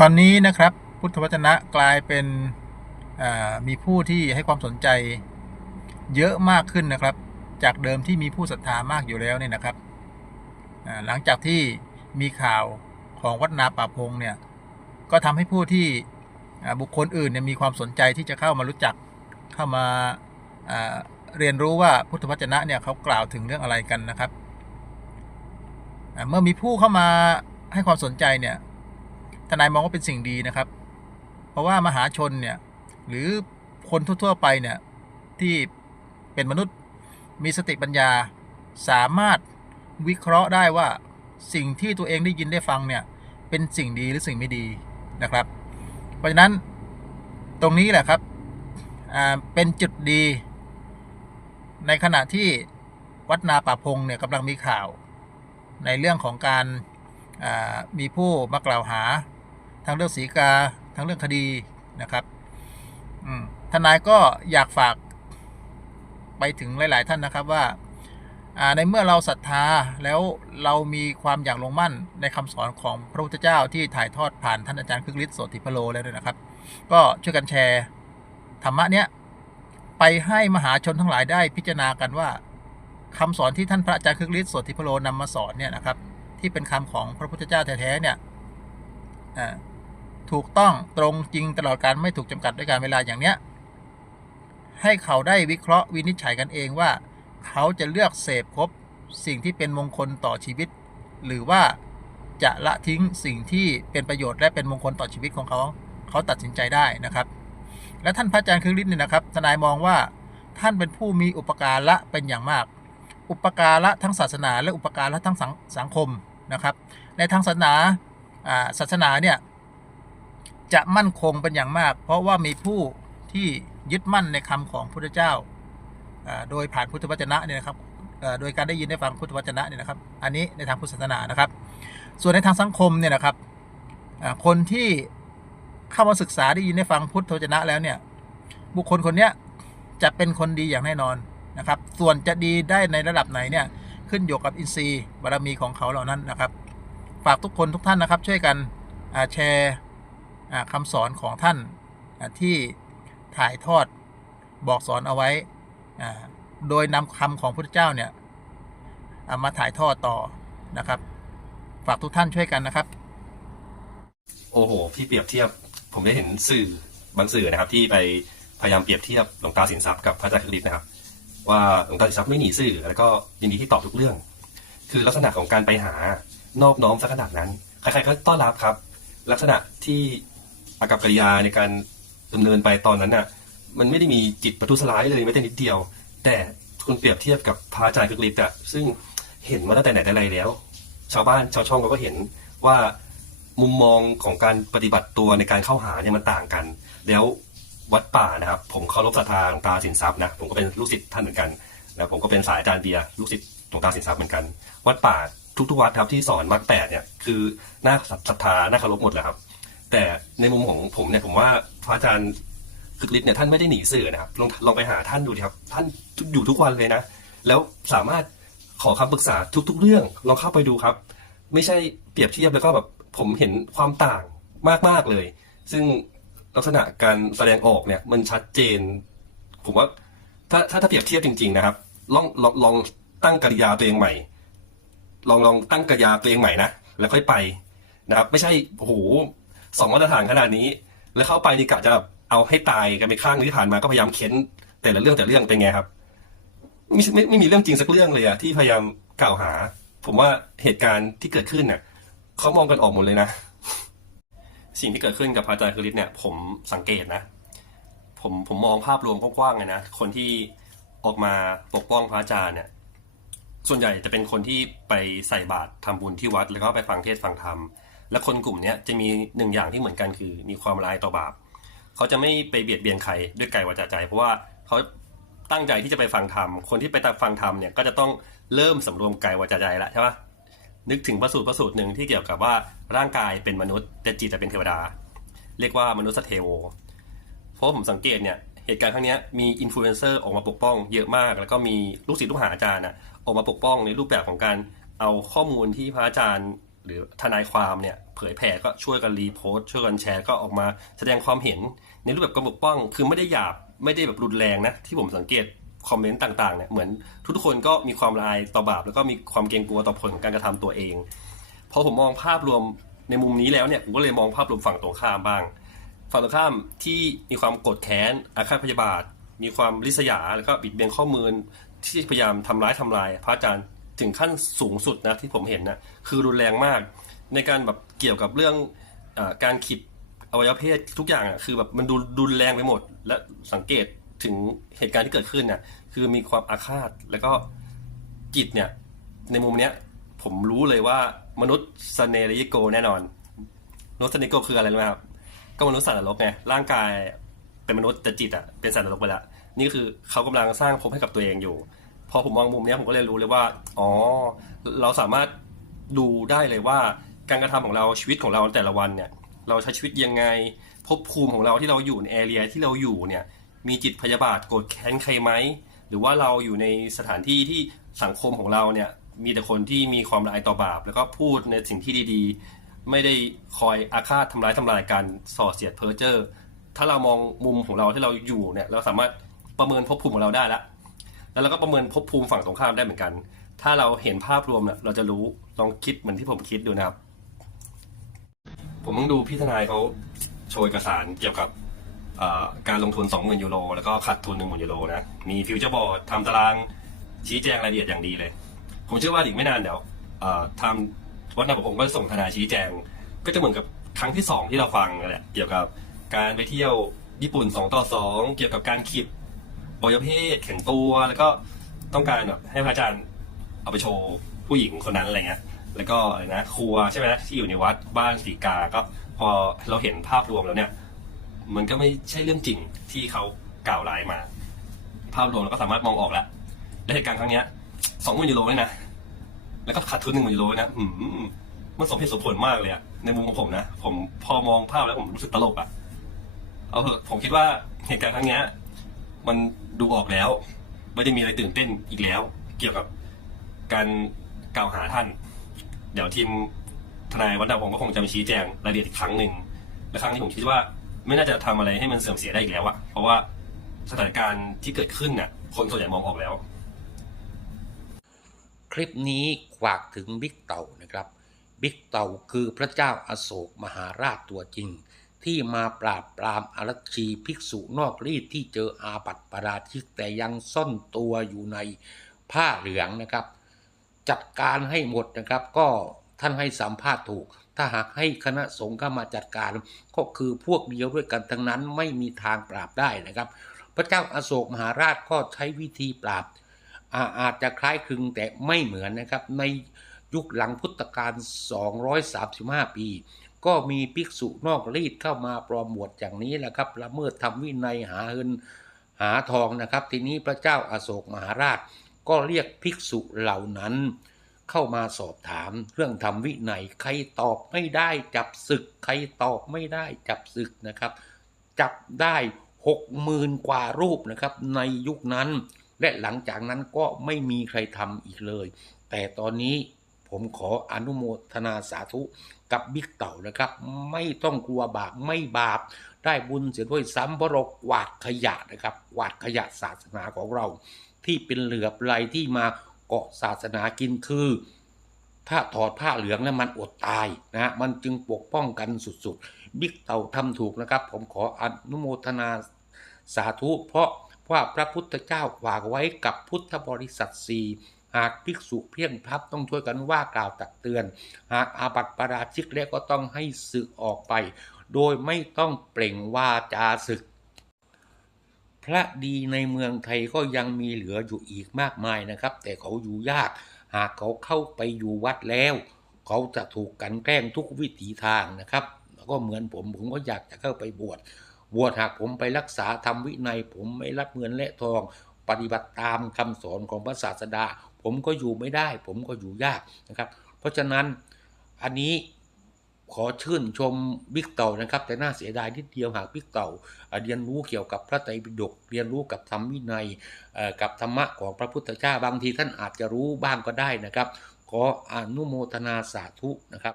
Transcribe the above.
ตอนนี้นะครับพุทธวจนะกลายเป็นมีผู้ที่ให้ความสนใจเยอะมากขึ้นนะครับ จากเดิมที่มีผู้ศรัทธามากอยู่แล้วเนี่ยนะครับหลังจากที่มีข่าวของวัดนาป่าพงเนี่ยก็ทำให้ผู้ที่บุคคลอื่นเนี่ยมีความสนใจที่จะเข้ามารู้จักเข้ามาเรียนรู้ว่าพุทธวจนะเนี่ยเขากล่าวถึงเรื่องอะไรกันนะครับ เมื่อมีผู้เข้ามาให้ความสนใจเนี่ย นายมองว่าเป็นสิ่งดีนะครับ เพราะว่ามหาชนเนี่ยหรือคนทั่วๆไปเนี่ยที่เป็นมนุษย์มีสติปัญญาสามารถวิเคราะห์ได้ว่าสิ่งที่ตัวเองได้ยินได้ฟังเนี่ยเป็นสิ่งดีหรือสิ่งไม่ดีนะครับ เพราะฉะนั้นตรงนี้แหละครับเป็นจุดดี ในขณะที่วัดนาป่าพงเนี่ยกำลังมีข่าว ในเรื่องของการามีผู้มากล่าวหา ทั้งเรื่องสีกา ทั้งเรื่องคดีนะครับทนายก็อยากฝากไปถึงหลาย ๆ ท่านนะครับว่าในเมื่อเราศรัทธาแล้วเรามีความอยากลงมั่นในคำสอนของพระพุทธเจ้าที่ถ่ายทอดผ่านท่านอาจารย์คึกฤทธิ์โสติพโลแล้วด้วยนะครับ ก็ช่วยกันแชร์ธรรมะเนี้ยไปให้มหาชนทั้งหลายได้พิจารณากันว่าคำสอนที่ท่านพระอาจารย์คึกฤทธิ์โสติพโลนำมาสอนเนี่ยนะครับ ที่เป็นคำของพระพุทธเจ้าแท้ ๆ เนี่ยอ่า ถูกต้องตรงจริงตลอดการไม่ถูกจำกัดด้วยการเวลาอย่างเนี้ยให้เขาได้วิเคราะห์วินิจฉัยกันเองว่า เขาจะเลือกเสพครบสิ่งที่เป็นมงคลต่อชีวิต หรือว่าจะละทิ้งสิ่งที่เป็นประโยชน์และเป็นมงคลต่อชีวิตของเขา เขาตัดสินใจได้นะครับ และท่านพระอาจารย์คือฤทธิ์เนี่ยนะครับ ทนายมองว่าท่านเป็นผู้มีอุปการะเป็นอย่างมาก อุปการะทั้งศาสนา และอุปการะทั้งสังสงคมนะครับ ในทางศาสนาอ่าศาสนาเนี่ย จะมั่นคงเป็นอย่างมาก เพราะว่ามีผู้ที่ยึดมั่นในคำของพุทธเจ้า โดยผ่านพุทธวจนะเนี่ยนะครับโดยการได้ยินได้ฟังพุทธวจนะเนี่ยนะครับ อันนี้ในทางพุทธศาสนานะครับ ส่วนในทางสังคมเนี่ยนะครับคนที่เข้ามาศึกษาได้ยินได้ฟังพุทธวจนะแล้วเนี่ยบุคคลคนนี้จะเป็นคนดีอย่างแน่นอนนะครับ ส่วนจะดีได้ในระดับไหนเนี่ยขึ้นอยู่กับอินทรีย์บารมีของเขาเหล่านั้นนะครับ ฝากทุกคนทุกท่านนะครับ ช่วยกันแชร์ คำสอนของท่านที่ถ่ายทอดบอกสอนเอาไว้ โดยนำคำของพระเจ้าเนี่ยามาถ่ายทอดต่อนะครับ ฝากทุกท่านช่วยกันนะครับ โอ้โห พี่เปรียบเทียบ ผมได้เห็นสื่อบางสื่อนะครับ ที่ไปพยายามเปรียบเทียบหลวงตาสินทรัพย์กับพระอาจารย์คริสต์นะครับ ว่าหลวงตาสินทรัพย์ไม่หนีสื่อ แล้วก็ยินดีที่ตอบทุกเรื่อง คือลักษณะของการไปหานอบน้อมสักขนาดนั้น ใครๆก็ต้อนรับครับ ลักษณะที่ อากับกิริยาในการดำเนินไปตอนนั้นน่ะ มันไม่ได้มีจิตประทุษร้ายเลยแม้แต่นิดเดียว แต่คุณเปรียบเทียบกับพระอาจารย์คริสต์อะซึ่งเห็นมาตั้งแต่ไหนแต่ไรแล้ว ชาวบ้านชาวช่องเขาก็เห็นว่ามุมมองของการปฏิบัติตัวในการเข้าหาเนี่ยมันต่างกัน แล้ววัดป่านะครับ ผมเคารพศรัทธาหลวงตาสินทรัพย์นะผมก็เป็นลูกศิษย์ท่านเหมือนกันนะผมก็เป็นสายอาจารย์เบียร์ลูกศิษย์หลวงตาสินทรัพย์เหมือนกัน วัดป่าทุกๆวัดครับที่สอนมรรคแปดเนี่ยคือหน่าศรัทธาหน่าเคารพหมดเลยครับ แต่ในมุมของผมเนี่ยผมว่าพระอาจารย์คึกฤทธิ์เนี่ยท่านไม่ได้หนีสื่อนะครับลองลองไปหาท่านดูครับ ท่านอยู่ทุกวันเลยนะ แล้วสามารถขอคำปรึกษาทุก ๆ เรื่องลองเข้าไปดูครับ ไม่ใช่เปรียบเทียบแล้วก็แบบผมเห็นความต่างมากๆเลย ซึ่งลักษณะการแสดงออกเนี่ยมันชัดเจน ผมว่าถ้าถ้าถ้าเปรียบเทียบจริง ๆ นะครับ ลองลองลองตั้งกริยาตัวเองใหม่ ลองลองตั้งกริยาตัวเองใหม่นะแล้วค่อยไปนะครับ ไม่ใช่โอ้โห สองมาตรฐานขนาดนี้ แล้วเข้าไปนี่กะจะเอาให้ตายกันไปข้างที่ผ่านมาก็พยายามเค้น แต่ละเรื่องแต่ละเรื่องเป็นไงครับไม่ไม่ไม่มีเรื่องจริงสักเรื่องเลยอะที่พยายามกล่าวหา ผมว่าเหตุการณ์ที่เกิดขึ้นเนี่ยเขามองกันออกหมดเลยนะ สิ่งที่เกิดขึ้นกับพระอาจารย์คริสเนี่ย ผมสังเกตนะ ผมผมมองภาพรวมกว้างๆเลยนะคนที่ออกมาปกป้องพระอาจารย์เนี่ย ส่วนใหญ่จะเป็นคนที่ไปใส่บาตรทำบุญที่วัด แล้วก็ไปฟังเทศน์ฟังธรรม และคนกลุ่มเนี้ยจะมีหนึ่งอย่างที่เหมือนกันคือ มีความร้ายต่อบาปเขาจะไม่ไปเบียดเบียนใครด้วยกายวาจาใจ เพราะว่าเขาตั้งใจที่จะไปฟังธรรมคนที่ไปตัฟังธรรมเนี่ยก็จะต้องเริ่มสำรวมกายวาจาใจแล้วใช่ปะนึกถึงพระสูตรพระสูตรหนึ่งที่เกี่ยวกับว่าร่างกายเป็นมนุษย์ แต่จิตจะเป็นเทวดา เรียกว่ามนุษย์เทโวเพราะผมสังเกตเนี่ยเหตุการณ์ครั้งเนี้ยมีอินฟลูเอนเซอร์ออกมาปกป้องเยอะมาก แล้วก็มีลูกศิษย์ลูกหาอาจารย์น่ะออกมาปกป้องในรูปแบบของการเอาข้อมูลที่พระอาจารย์ หรือทนายความเนี่ยเผยแผ่ก็ช่วยกันรีโพสต์ช่วยกันแชร์ก็ออกมาแสดงความเห็น ในรูปแบบการปกป้อง คือไม่ได้หยาบไม่ได้แบบรุนแรงนะ ที่ผมสังเกตคอมเมนต์ต่างๆเนี่ยเหมือนทุกคนก็มีความละอายต่อบาป แล้วก็มีความเกรงกลัวต่อผลของการกระทำตัวเองพอผมมองภาพรวมในมุมนี้แล้วเนี่ยผมก็เลยมองภาพรวมฝั่งตรงข้ามบ้าง ฝั่งตรงข้ามที่มีความโกรธแค้นอาฆาตพยาบาท มีความริษยาแล้วก็บิดเบือนข้อมูลที่พยายามทำร้ายทำลาย พระอาจารย์ ถึงขั้นสูงสุดนะที่ผมเห็นนะคือรุนแรงมาก ในการแบบเกี่ยวกับเรื่องอการขีดอวัยวะเพศทุกอย่างอะคือแบบมันดูรุนแรงไปหมด และสังเกตถึงเหตุการณ์ที่เกิดขึ้นเนี่ยคือมีความอาฆาตแล้วก็จิตเนี่ย ในมุมเนี้ย ผมรู้เลยว่ามนุษย์สเนริโกแน่นอนมนุษย์สเนริโกคืออะไรรู้ไหมครับก็มนุษย์สัตว์นรกไงร่างกายเป็นมนุษย์แต่จิตอะเป็นสัตว์นรกไปแล้วนี่คือเขากำลังสร้างภพให้กับตัวเองอยู่ พอผมมองมุมนี้ผมก็เลยรู้เลยว่า อ๋อ เราสามารถดูได้เลยว่า การกระทำของเราชีวิตของเราแต่ละวันเนี่ย เราใช้ชีวิตยังไงภพภูมิของเราที่เราอยู่ในแอเรียที่เราอยู่เนี่ย มีจิตพยาบาทโกรธแค้นใครไหมหรือว่าเราอยู่ในสถานที่ที่สังคมของเราเนี่ย มีแต่คนที่มีความละอายต่อบาป แล้วก็พูดในสิ่งที่ดีๆ ไม่ได้คอยอาฆาตทำร้ายทำลายกันส่อเสียดเพ้อเจ้อถ้าเรามองมุมของเราที่เราอยู่เนี่ย เราสามารถประเมินภพภูมิของเราได้แล้ว แล้วเราก็ประเมินภพภูมิฝั่งตรงข้ามได้เหมือนกัน ถ้าเราเห็นภาพรวมเนี่ยเราจะรู้ลองคิดเหมือนที่ผมคิดดูนะครับ ผมต้องดูพี่ทนายเขาโชว์เอกสารเกี่ยวกับการลงทุน 20,000ยูโรแล้วก็ขาดทุน 10,000ยูโรนะ มีฟิวเจอร์บอร์ดทำตารางชี้แจงรายละเอียดอย่างดีเลย ผมเชื่อว่าอีกไม่นานเดี๋ยวทำวัฒนผมก็ส่งทนายชี้แจง ก็จะเหมือนกับครั้งที่สองที่เราฟังนั่นแหละเกี่ยวกับการไปเที่ยวญี่ปุ่น 2 ต่อ 2 เกี่ยวกับการขีด วัยวะเพศแข็งตัวแล้วก็ต้องการแบบให้พระอาจารย์เอาไปโชว์ผู้หญิงคนนั้นอะไรเงี้ย แล้วก็อะไรนะครัวใช่ไหมที่อยู่ในวัดบ้านสีกา ก็พอเราเห็นภาพรวมแล้วเนี่ย มันก็ไม่ใช่เรื่องจริงที่เขากล่าวร้ายมา ภาพรวมเราก็สามารถมองออกแล้วและเหตุการณ์ครั้งเนี้ยสองหมื่นยูโรเลยนะ แล้วก็ขาดทุนหนึ่งหมื่นยูโรเลยนะอืมมันสมเหตุสมผลมากเลยอะในมุมของผมนะ ผมพอมองภาพแล้วผมรู้สึกตลกอะเอาเถอะผมคิดว่าเหตุการณ์ครั้งเนี้ย มันดูออกแล้วไม่ได้มีอะไรตื่นเต้นอีกแล้ว เกี่ยวกับการกล่าวหาท่าน เดี๋ยวทีมทนายวัฒนผมก็คงจะมาชี้แจงรายละเอียดอีกครั้งหนึ่งและครั้งนี้ผมคิดว่า ไม่น่าจะทำอะไรให้มันเสื่อมเสียได้อีกแล้วอะเพราะว่าสถานการณ์ที่เกิดขึ้นน่ะ คนส่วนใหญ่มองออกแล้ว คลิปนี้ฝากถึงบิ๊กเต่านะครับ บิ๊กเต่าคือพระเจ้าอาโศกมหาราชตัวจริง ที่มาปราบปรามอารัชชีภิกษุนอกรีดที่เจออาบัติปราชิกแต่ยังซ่อนตัวอยู่ในผ้าเหลืองนะครับ จัดการให้หมดนะครับ ก็ท่านให้สัมภาษณ์ถูก ถ้าหากให้คณะสงฆ์เข้ามาจัดการ ก็คือพวกเดียวด้วยกันทั้งนั้นไม่มีทางปราบได้นะครับ พระเจ้าอาโศกมหาราชก็ใช้วิธีปราบอาอาจจะคล้ายคลึงแต่ไม่เหมือนนะครับในยุคหลังพุทธกาล235 ปี ก็มีภิกษุนอกรีดเข้ามาปลอมบวชอย่างนี้แหละครับละเมิดทำวินัยหาเงินหาทองนะครับ ทีนี้พระเจ้าอาโศกมหาราช ก็เรียกภิกษุเหล่านั้น เข้ามาสอบถามเรื่องทำวินัยใครตอบไม่ได้จับศึกใครตอบไม่ได้จับศึกนะครับ จับได้หกหมื่นกว่ารูปนะครับในยุคนั้น และหลังจากนั้นก็ไม่มีใครทำอีกเลย แต่ตอนนี้ ผมขออนุโมทนาสาธุกับบิ๊กเต่านะครับ ไม่ต้องกลัวบาปไม่บาป ได้บุญเสียด้วยซ้ำเพราะเรากวาดขยะนะครับกวาดขยะศาสนาของเรา ที่เป็นเหลือบไหลที่มาเกาะศาสนากินคือ ถ้าถอดผ้าเหลืองแล้วมันอดตายนะฮะมันจึงปกป้องกันสุดๆ บิ๊กเต่าทำถูกนะครับ ผมขออนุโมทนาสาธุ เพราะว่าพระพุทธเจ้าฝากไว้กับพุทธบริษัทสี่ หากภิกษุเพียงพับต้องช่วยกันว่ากล่าวตักเตือน หากอาบัติปราชิกแล้วก็ต้องให้สึกออกไป โดยไม่ต้องเปล่งวาจาศึก พระดีในเมืองไทยก็ยังมีเหลืออยู่อีกมากมายนะครับ แต่เขาอยู่ยาก หากเขาเข้าไปอยู่วัดแล้ว เขาจะถูกกันแกล้งทุกวิถีทางนะครับแล้วก็เหมือนผมผมก็อยากจะเข้าไปบวชบวชหากผมไปรักษาทำวินัย ผมไม่รับเงินและทอง ปฏิบัติตามคำสอนของพระศาสดา ผมก็อยู่ไม่ได้ ผมก็อยู่ยากนะครับ เพราะฉะนั้นอันนี้ขอชื่นชมบิ๊กเต่านะครับ แต่น่าเสียดายนิดเดียวหากบิ๊กเต่าเรียนรู้เกี่ยวกับพระไตรปิฎกเรียนรู้กับธรรมวินัยกับธรรมะของพระพุทธเจ้าบางทีท่านอาจจะรู้บ้างก็ได้นะครับ ขออนุโมทนาสาธุนะครับ